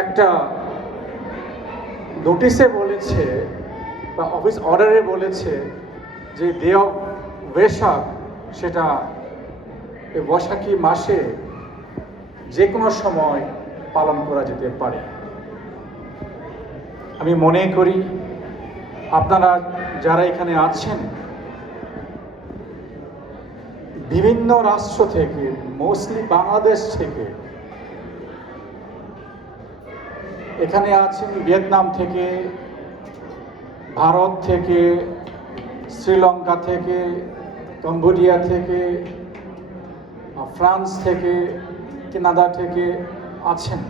একটা নোটিশে বলেছে বা অফিস অর্ডারে বলেছে যে ডে অফ ওয়েসাক সেটা এই বৈশাখী মাসে যে কোনো সময় পালন করা যেতে পারে। আমি মনে করি আপনারা যারা এখানে আছেন বিভিন্ন রাষ্ট্র থেকে, মোস্টলি বাংলাদেশ থেকে, এখানে আছেন ভিয়েতনাম থেকে, ভারত থেকে, শ্রীলঙ্কা থেকে, কম্বোডিয়া থেকে, ফ্রান্স থেকে, কানাডা থেকে আছেন।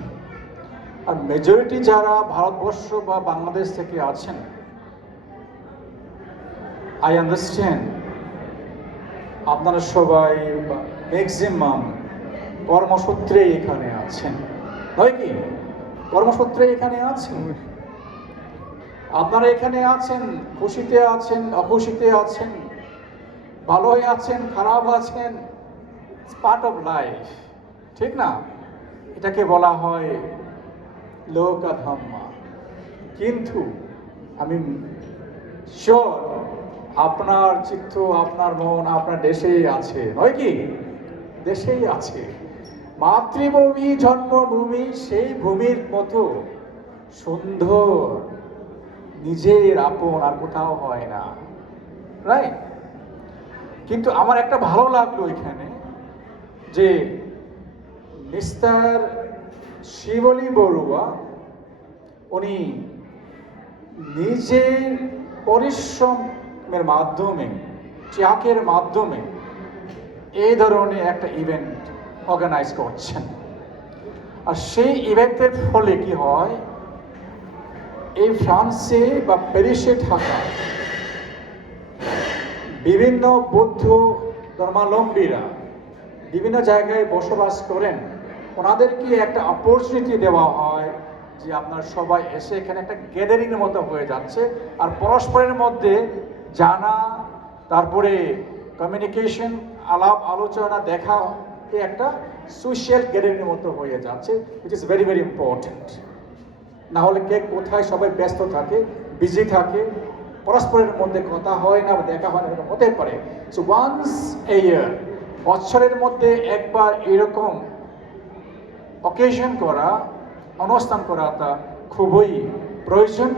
আর মেজরিটি যারা ভারতবর্ষ বা বাংলাদেশ থেকে আছেন, আই আন্ডারস্ট্যান্ড আপনারা সবাই ম্যাক্সিমাম কর্মসূত্রে এখানে আছেন, হয় কি? কর্মসূত্রে এখানে আছেন। আপনারা এখানে আছেন, খুশিতে আছেন, অখুশিতে আছেন, ভালোই আছেন, খারাপ আছেন, পার্ট অফ লাইফ, ঠিক না? এটাকে বলা হয় লোকধর্ম। কিন্তু আমি শিওর আপনার চিত্ত, আপনার মন আপনার দেশেই আছে, নয় কি? দেশেই আছে। মাতৃভূমি জন্মভূমি, সেই ভূমির মতো সুন্দর নিজের আপন আর কোথাও হয় না, রাইট? কিন্তু আমার একটা ভালো লাগলো এখানে যে মিস্টার শিবলী বড়ুয়া উনি নিজের পরিশ্রমের মাধ্যমে, ত্যাগের মাধ্যমে এই ধরনের একটা ইভেন্ট অর্গানাইজ করছেন। আর সেই ইভেন্টের ফলে কি হয়, এই ফ্রান্সে বা প্যারিসে থাকা বিভিন্ন বৌদ্ধ ধর্মাবলম্বীরা বিভিন্ন জায়গায় বসবাস করেন, ওনাদেরকে একটা অপরচুনিটি দেওয়া হয় যে আপনার সবাই এসে এখানে একটা গ্যাদারিংয়ের মতো হয়ে যাচ্ছে, আর পরস্পরের মধ্যে জানা, তারপরে কমিউনিকেশন, আলাপ আলোচনা, দেখা, একটা সোশ্যাল গ্যাদারিংয়ের মতো হয়ে যাচ্ছে, which is very very important. না হলে কে কোথায় সবাই ব্যস্ত থাকে, বিজি থাকে, পরস্পরের মধ্যে কথা হয় না, দেখা হয় না, এরকম হতে পারে। সো ওয়ান্স এ ইয়ার, বছরের মধ্যে একবার এরকম অকেশন করা, অনুষ্ঠান করা তা খুবই প্রয়োজন।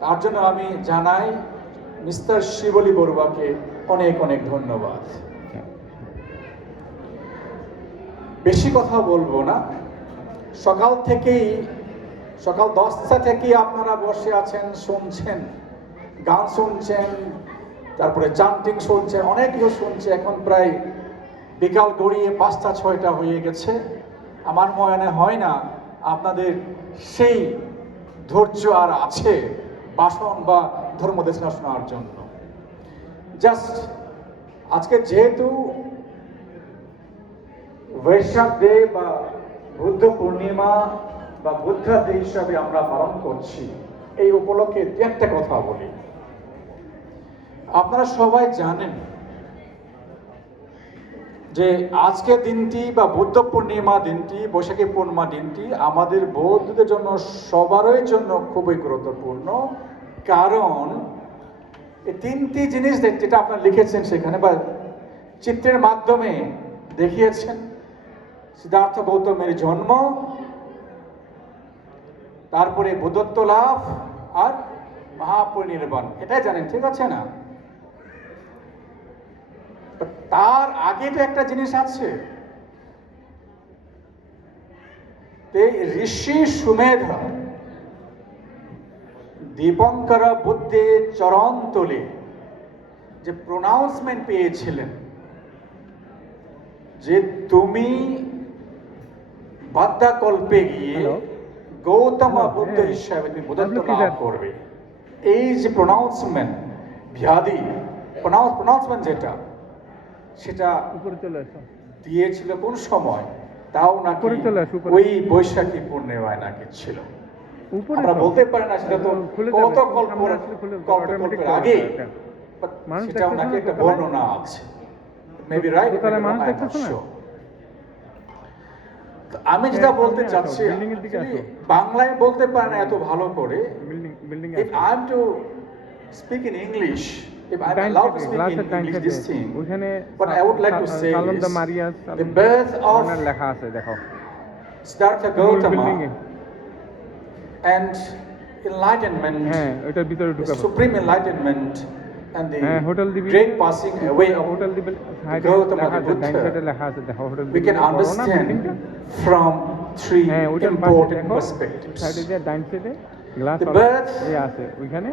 তার জন্য আমি জানাই মিস্টার শিবলী বড়ুয়াকে অনেক অনেক ধন্যবাদ। বেশি কথা বলবো না। সকাল 10টা থেকেই আপনারা বসে আছেন, শুনছেন, গান শুনছেন, তারপরে চান্টিং শুনছেন, অনেক কিছু শুনছে। এখন প্রায় বিকাল গড়িয়ে 5টা-6টা হয়ে গেছে। আমার মনে হয় না আপনাদের সেই ধৈর্য আর আছে ভাষণ বা ধর্মদেশনা শোনার জন্য। জাস্ট আজকে যেহেতু বৈশাখ ডে বা বুদ্ধ পূর্ণিমা বা বুদ্ধা ডে হিসাবে আমরা পালন করছি, এই উপলক্ষে একটা কথা বলি। আপনারা সবাই জানেন যে আজকের দিনটি বা বুদ্ধ পূর্ণিমা দিনটি, বৈশাখী পূর্ণিমা দিনটি আমাদের বৌদ্ধদের জন্য, সবারই জন্য খুবই গুরুত্বপূর্ণ। কারণ এই 3টি জিনিস যেটা আপনারা লিখেছেন সেখানে বা চিত্রের মাধ্যমে দেখিয়েছেন, সিদ্ধার্থ গৌতমের জন্ম, তারপরে বুদ্ধত্ব লাভ আর মহাপরিনির্বাণ, এটাই জানেন, ঠিক আছে না? তার আগে তো একটা জিনিস আছে, ঋষি সুমেধা দীপঙ্কর বুদ্ধের চরণ তলে যে প্রোনাউন্সমেন্ট পেয়েছিলেন যে তুমি বাদ্যাকল্পে গিয়ে গৌতম বুদ্ধ হিসাবে তুমি বুদ্ধত্ব লাভ করবে, এই যে প্রোনাউন্সমেন্ট, ব্যাধি প্রোনাউন্সমেন্ট যেটা, সেটা দিয়েছিল কোন সময়? তাও নাকি ওই বৈশাখী পূর্ণিমায় নাকি ছিল। আমরা বলতে পারি না সেটা তো কত কল্পের আগে, সেটাও নাকি একটা বর্ণনা আছে। মেবি রাইট, তো আমি যেটা বলতে সামনে আসো, চাচ্ছি building এর দিকে actually আসো। বাংলায় বলতে পারে না এত ভালো করে। Building If I am to speak in English, if I am ডাইন allowed to সাইডে speak গ্লাসের in ডাইন English সাইডে this thing, ওইখানে what I would like to say সালন is দা মারিয়াস the birth of লেখা আছে দেখো Siddhartha মূল বিল্ডিং এ Gautama and enlightenment, হ্যাঁ ওইটার ভিতরে the ঢুকাবো supreme enlightenment and the হ্যাঁ হোটেল দিবি great passing away of hotel দিবি সাইডে Gautama লেখা the আছে ডাইন সাইডে Buddha, লেখা আছে দেখো hotel we can understand from three হ্যাঁ ওইটার পাশে important দেখো perspectives. সাইডে দিয়ে ডাইন সাইডে গ্লাস The birth আছে ওইখানে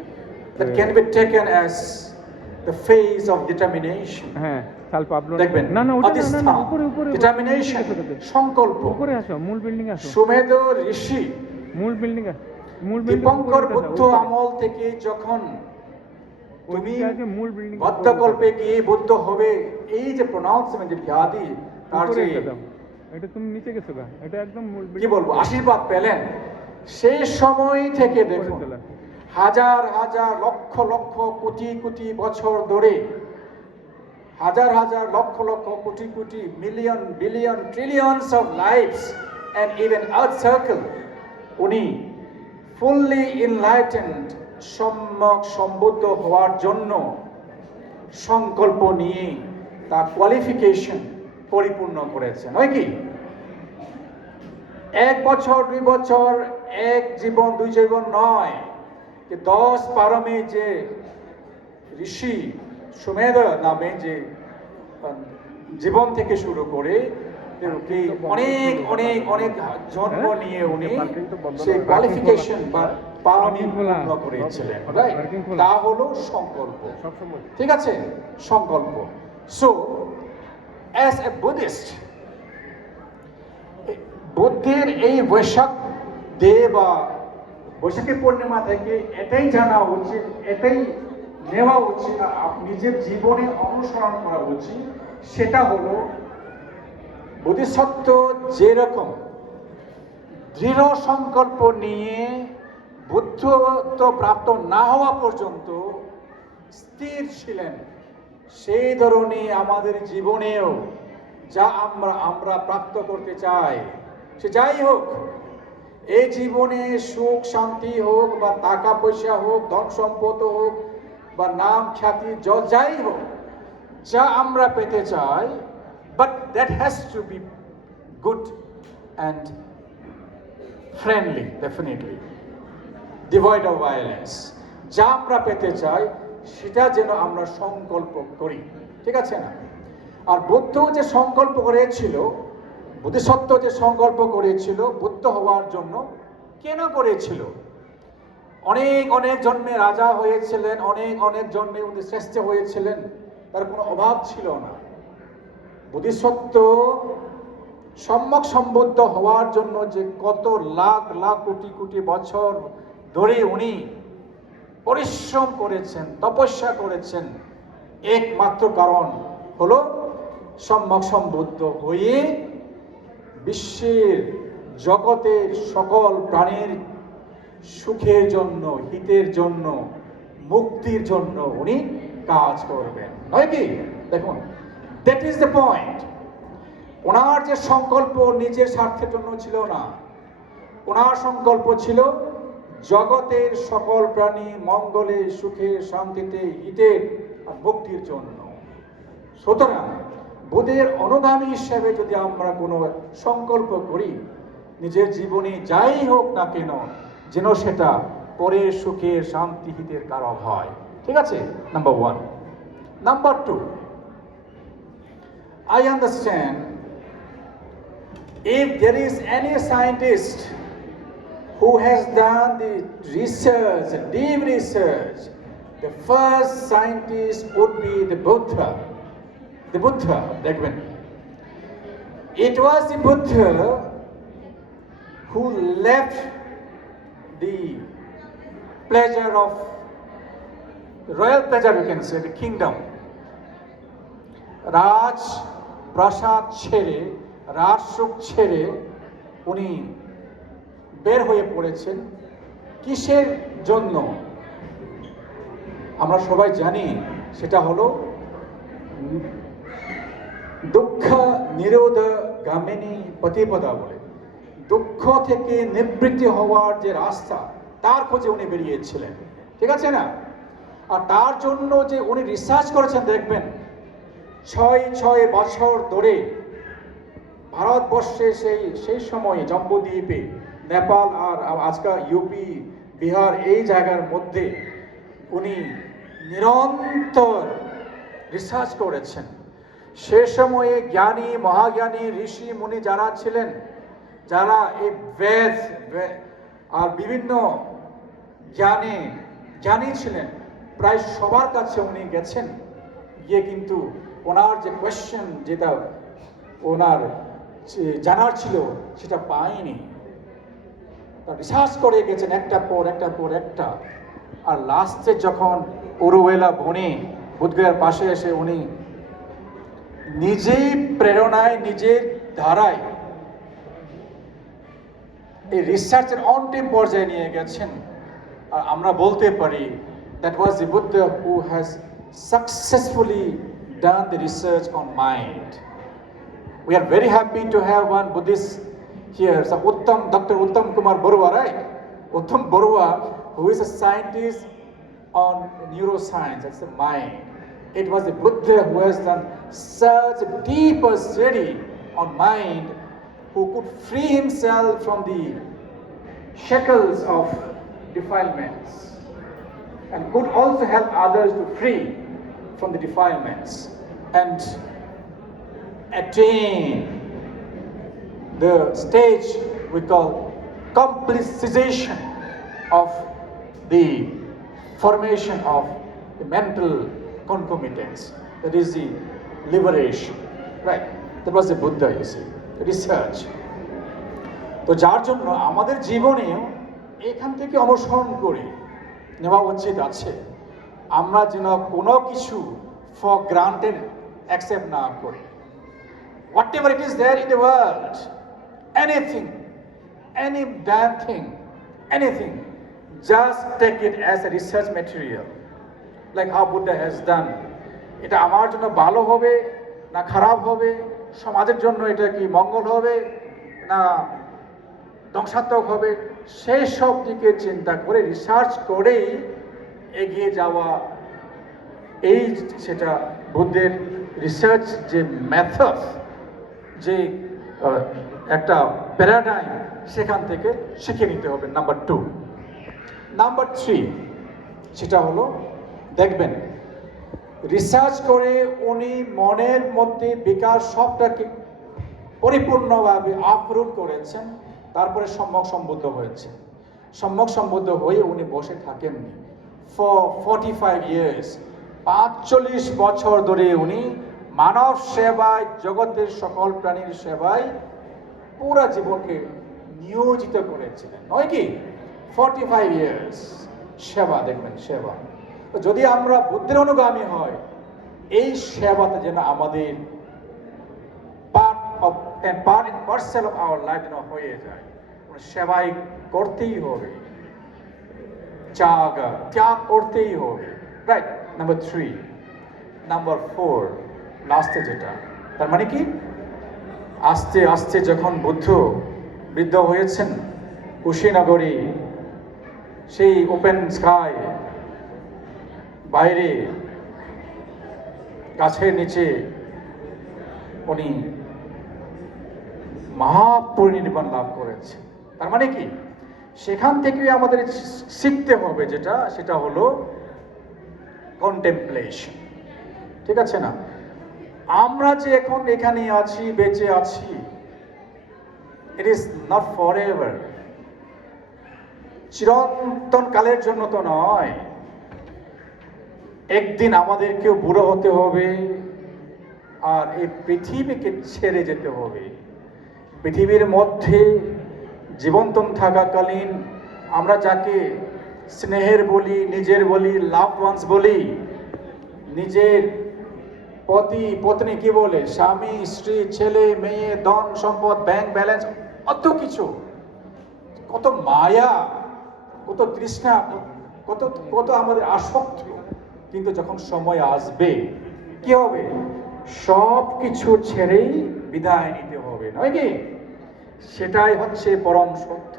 that can be taken as the phase of determination. হ্যাঁ সাল পাবলো দেখবেন না না ওটা না না অধিষ্ঠান, না উপরে উপরে determination, সংকল্প। উপরে আসো মূল বিল্ডিং আসো সুমেধ ঋষি মূল বিল্ডিং মূল দীপঙ্কর বুদ্ধ আমল থেকে যখন তুমি মূল বিল্ডিং বদ্ধকল্পে গিয়ে বুদ্ধ হবে, এই যে প্রনাউন্সমেন্ট যে ব্যাধি তার যে এটা তুমি নিচে গেছো গা এটা একদম মূল কি বলবো আশীর্বাদ পেলেন, সেই সময় থেকে দেখুন হাজার হাজার লক্ষ লক্ষ কোটি কোটি বছর ধরে হাজার হাজার লক্ষ lakh crore crore million billion trillions of lifes and even earth circle উনি ফুললি এনলাইটেন্ড সম্যক সম্বুদ্ধ হওয়ার জন্য সংকল্প নিয়ে তার কোয়ালিফিকেশন পরিপূর্ণ করেছেন, নয় কি? 1 বছর 2 বছর, 1 জীবন 2 জীবন নয়, যে 10 পারমে যে ঋষি সুমেধ নামে যে জীবন থেকে শুরু করে অনেক অনেক অনেক জন্ম নিয়ে উনি সেই কোয়ালিফিকেশন বা পারমি পূর্ণ করেছিলেন, রাইট? তা হলো সংকল্প, ঠিক আছে? সংকল্প। সো অ্যাজ এ বুদ্ধিস্ট, বুদ্ধের এই বৈশাখ ডে বা বৈশাখী পূর্ণিমা থেকে এটাই জানা উচিত, এটাই নেওয়া উচিত, আর নিজের জীবনে অনুসরণ করা উচিত। সেটা হলো বোধিসত্ত্ব যেরকম দৃঢ় সংকল্প নিয়ে বুদ্ধত্ব প্রাপ্ত না হওয়া পর্যন্ত স্থির ছিলেন, সেই ধরনের আমাদের জীবনেও যা আমরা প্রাপ্ত করতে চাই, সে যাই হোক, এই জীবনে সুখ শান্তি হোক বা টাকা পয়সা হোক, ধন সম্পদ হোক বা নাম খ্যাতি যাই হোক, যা আমরা পেতে চাই, but that has to be good and friendly, definitely devoid of violence. যা আমরা পেতে চাই সেটা যেন আমরা সংকল্প করি, ঠিক আছে না? আর বুদ্ধ যে সংকল্প করেছিল, বোধিসত্ত্ব যে সংকল্প করেছিল বুদ্ধ হওয়ার জন্য, কেন করেছিল? অনেক অনেক জন্মে রাজা হয়েছিলেন, অনেক অনেক জন্মে উনি শ্রেষ্ঠ হয়েছিলেন, তার কোনো অভাব ছিল না। বোধিসত্ত্ব সম্যক সম্বুদ্ধ হওয়ার জন্য যে কত লাখ লাখ কোটি কোটি বছর ধরে উনি পরিশ্রম করেছেন, তপস্যা করেছেন, একমাত্র কারণ হলো সম্যক সম্বুদ্ধ হয়ে বিশ্বের জগতের সকল প্রাণীর সুখের জন্য, হিতের জন্য, মুক্তির জন্য উনি কাজ করবেন, নয় কি? দেখুন, দ্যাট ইজ দ্য পয়েন্ট। ওনার যে সংকল্প নিজের স্বার্থের জন্য ছিল না, ওনার সংকল্প ছিল জগতের সকল প্রাণী মঙ্গলে, সুখে, শান্তিতে, হিতের আর মুক্তির জন্য। সুতরাং বুদ্ধের অনুগামী হিসেবে যদি আমরা কোনো সংকল্প করি, নিজের জীবনে যাই হোক না কেন, যেন সেটা পরের সুখে, শান্তি, হিতের কারক হয়, ঠিক আছে? Number 1। Number 2, I understand if there is any scientist who has done the research, deep research, the first scientist would be the Buddha. The Buddha, দেখবেন, it was the Buddha who left the pleasure of royal pleasure, you can say, the kingdom, রাজ প্রাসাদ ছেড়ে, রাজসুখ ছেড়ে উনি বের হয়ে পড়েছেন। কিসের জন্য? আমরা সবাই জানি, সেটা হলো দুঃখ নিরোধ গামিনী প্রতিপদা বলে। দুঃখ থেকে নিবৃত্তি হওয়ার যে রাস্তা তার খোঁজে উনি বেরিয়েছিলেন, ঠিক আছে না? আর তার জন্য যে উনি রিসার্চ করেছেন দেখবেন, 6 বছর ধরে ভারতবর্ষে সেই সময়ে জম্বুদ্বীপে, নেপাল আর আজকাল ইউপি, বিহার এই জায়গার মধ্যে উনি নিরন্তর রিসার্চ করেছেন। সে সময়ে জ্ঞানী মহাজ্ঞানী ঋষি মুনি যারা ছিলেন, যারা এই বেদ আর বিভিন্ন জ্ঞানী ছিলেন, প্রায় সবার কাছে উনি গেছেন, গিয়ে কিন্তু ওনার যে কোয়েশ্চেন, যেটা ওনার জানার ছিল সেটা পায়নি। রিসার্চ করে গেছেন একটার পর একটা। আর লাস্টে যখন উরুয়েলা বনে বুদ্ধগয়ার পাশে এসে উনি নিজেই প্রেরণায়, নিজের ধারায় এই রিসার্চের অন্তিম পর্যায়ে নিয়ে গেছেন। আর আমরা বলতে পারি that was the Buddha who has successfully done the research on mind. We are very happy to have one Buddhist here, so Dr. Uttam Kumar Barua, right? Uttam Barua, who is a scientist on neuroscience, that's the mind. It was the Buddha who has done such a deeper study on mind, who could free himself from the shackles of defilements and could also help others to free from the defilements and attain the stage we call complete cessation of the formation of the mental concomitants, that is the liberation, right? That was the Buddha, you see, the research. তো যার জন্য আমাদের জীবনে এখান থেকে অনুসরণ করে নেওয়া উচিত আছে, আমরা যেন কোনো কিছু ফর গ্রান্টেড অ্যাকসেপ্ট না করি। Whatever it is there in the world, anything, any damn thing, anything, just take it as a research material, like how Buddha has done. এটা আমার জন্য ভালো হবে না খারাপ হবে, সমাজের জন্য এটা কি মঙ্গল হবে না ধ্বংসাত্মক হবে, সেই সব দিকে চিন্তা করে রিসার্চ করেই এগিয়ে যাওয়া, এই সেটা বুদ্ধের রিসার্চ যে মেথড, যে একটা প্যারাডাইম, সেখান থেকে শিখে নিতে হবে। নাম্বার 2। নাম্বার 3, সেটা হলো দেখবেন রিসার্চ করে উনি মনের মধ্যে বিকাশ সবটাকে পরিপূর্ণভাবে আপ্রুট করেছেন, তারপরে সম্যক সম্বুদ্ধ হয়েছে। সম্যক সম্বুদ্ধ হয়ে উনি বসে থাকেননি। ফর 45 years, 45 বছর ধরে উনি মানব সেবায়, জগতের সকল প্রাণীর সেবায় পুরা জীবনকে নিয়োজিত করেছিলেন, নয় কি? 45 years সেবা, দেখবেন সেবা। তো যদি আমরা বুদ্ধের অনুগামী হয়, এই সেবাতে যেন আমাদের part and parcel of our life যেন হয়ে যায়। সেবাই করতেই হবে, ত্যাগ করতেই হবে, রাইট? নাম্বার 3। নাম্বার 4, লাস্টে যেটা, তার মানে কি, আস্তে আস্তে যখন বুদ্ধ বৃদ্ধ হয়েছেন, কুশীনগরে সেই ওপেন স্কাই, বাইরে গাছের নিচে উনি মহাপরিনির্বাণ লাভ করেছে। তার মানে কি, সেখান থেকে আমাদের শিখতে হবে যেটা, সেটা হলো কন্টেম্পলেশন, ঠিক আছে না? আমরা যে এখন এখানে আছি, বেঁচে আছি, it is not for ever, চিরন্তন কালের জন্য তো নয়। একদিন আমাদেরকেও বুড়ো হতে হবে আর এই পৃথিবীকে ছেড়ে যেতে হবে। পৃথিবীর মধ্যে জীবন্ত থাকাকালীন আমরা যাকে স্নেহের বলি, নিজের বলি, লাভ ওয়ান্স বলি, নিজের পতি পত্নী কি বলে, স্বামী স্ত্রী, ছেলে মেয়ে, ধন সম্পদ, ব্যাংক ব্যালেন্স, কত কিছু, কত মায়া, কত তৃষ্ণা, কত কত আমাদের আসক্তি। কিন্তু যখন সময় আসবে কি হবে? সব কিছু ছেড়েই বিদায় নিতে হবে, নয় কি? সেটাই হচ্ছে পরম সত্য।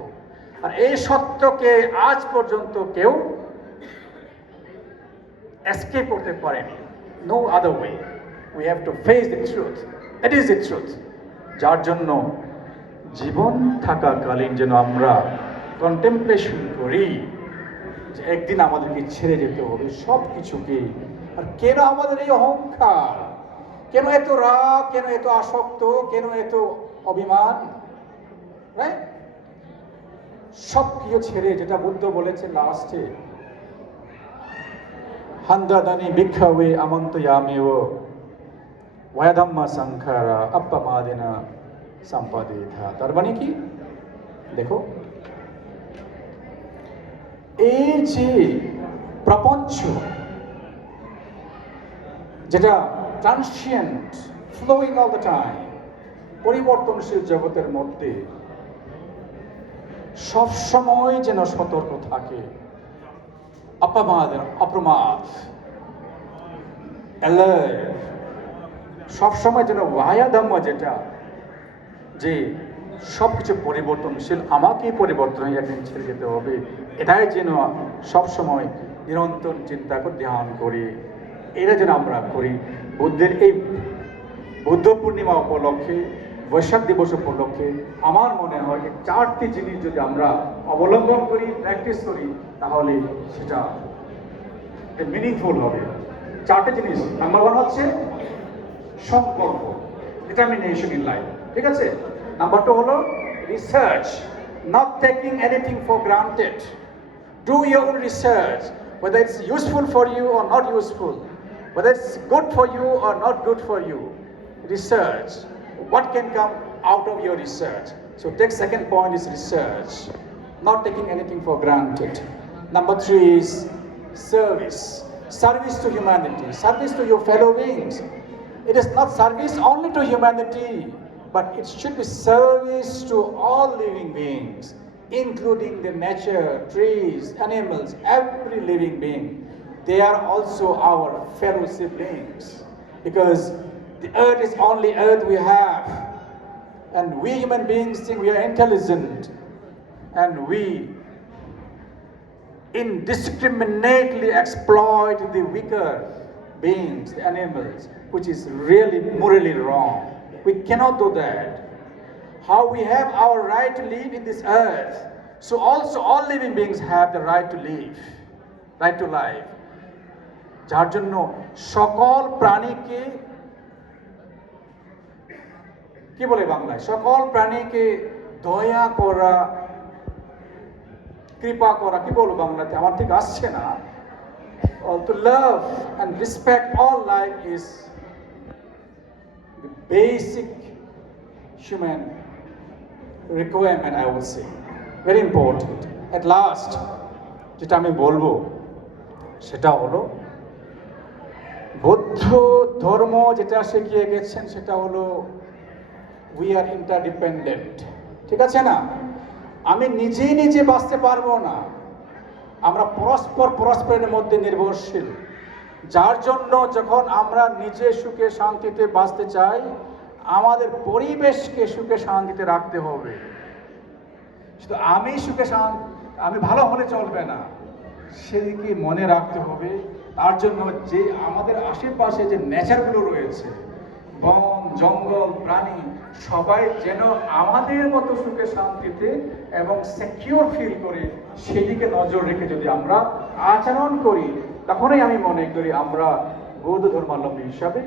আর এই সত্যকে আজ পর্যন্ত কেউ এস্কেপ করতে পারেনি। No other way, we have to face the truth, that is the truth. যার জন্য জীবন থাকাকালীন যেন আমরা কন্টেম্পলেশন করি যে একদিন আমাদেরকে ছেড়ে যেতে হবে সব কিছুকে। আর কেন আমাদের এই অহংকার, কেন এত রাগ, কেন এত আসক্ত, কেন এত অভিমান, রাইট? সব কিছু ছেড়ে, যেটা বুদ্ধ বলেছে লাস্টে, হান্দাদানি ভিক্ষাবে আমন্তয়ামেও ওয়াধাম্মা সংখারা অপ্পমাদিনা সম্পাদিতা। তার মানে কি দেখো, এই যে প্রপঞ্চ যেটা transient, flowing all the time, পরিবর্তনশীল জগতের মধ্যে সব সময় যেন সতর্ক থাকে, অপ্রমাদ, সব সময় যেন ভায়া ধম্ম, যেটা যে সব কিছু পরিবর্তনশীল, আমাকেই পরিবর্তন হয়ে একদিন ছেড়ে যেতে হবে, এটাই যেন সব সময় নিরন্তর চিন্তা করে ধ্যান করি। এটা যেন আমরা করি। বুদ্ধের এই বুদ্ধ পূর্ণিমা উপলক্ষে, বৈশাখ দিবস উপলক্ষে আমার মনে হয় এই চারটি জিনিস যদি আমরা অবলম্বন করি, প্র্যাকটিস করি, তাহলে সেটা মিনিংফুল হবে। চারটে জিনিস। নাম্বার 1 হচ্ছে সংকল্প, ডিটারমিনেশন ইন লাইফ, ঠিক আছে? নাম্বার 2 হলো research, not taking anything for granted. Do your own research, whether it's useful for you or not useful, whether it's good for you or not good for you. Research what can come out of your research. So take second point is research, not taking anything for granted. Number 3 is service, service to humanity, service to your fellow beings. It is not service only to humanity, but it should be service to all living beings, including the nature, trees, animals, every living being. They are also our fellow siblings, because the earth is only earth we have, and we human beings think we are intelligent, and we indiscriminately exploit the weaker beings, the animals, which is really morally wrong. We cannot do that. How we have our right to live in this earth, so also all living beings have the right to live, right to life. যার জন্য সকল প্রাণীকে, কি বলে বাংলায়, সকল প্রাণীকে দয়া করা, কৃপা করা, কি বলবো বাংলাতে, আমার ঠিক আসছে না। To love and respect all life is the basic human requirement, I would say. Very important. At last, যেটা আমি বলবো সেটা হলো বৌদ্ধ ধর্ম যেটা শিখিয়ে গেছেন সেটা হলো উই আর ইন্টারডিপেন্ডেন্ট, ঠিক আছে না? আমি নিজে নিজে বাঁচতে পারবো না, আমরা পরস্পরের মধ্যে নির্ভরশীল। যার জন্য যখন আমরা নিজে সুখে শান্তিতে বাঁচতে চাই, আমাদের পরিবেশকে সুখে শান্তিতে রাখতে হবে। শুধু আমি আমি ভালো হলে চলবে না, সেদিকে মনে রাখতে হবে। তার জন্য যে আমাদের আশেপাশে যে নেচারগুলো রয়েছে, বন, জঙ্গল, প্রাণী, সবাই যেন আমাদের মতো সুখে শান্তিতে এবং সিকিউর ফিল করে, সেদিকে নজর রেখে যদি আমরা আচরণ করি, তখনই আমি মনে করি আমরা বৌদ্ধ ধর্মাবলম্বী হিসাবে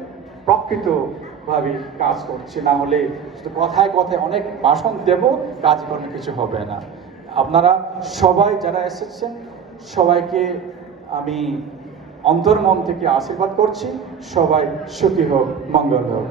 প্রকৃতভাবে কাজ করছি। না হলে শুধু কথায় কথায় অনেক ভাষণ দেব, কাজকর্মে কিছু হবে না। আপনারা সবাই যারা এসেছেন, সবাইকে আমি অন্তর্মন থেকে আশীর্বাদ করছি। সবাই সুখী হোক, মঙ্গল হোক।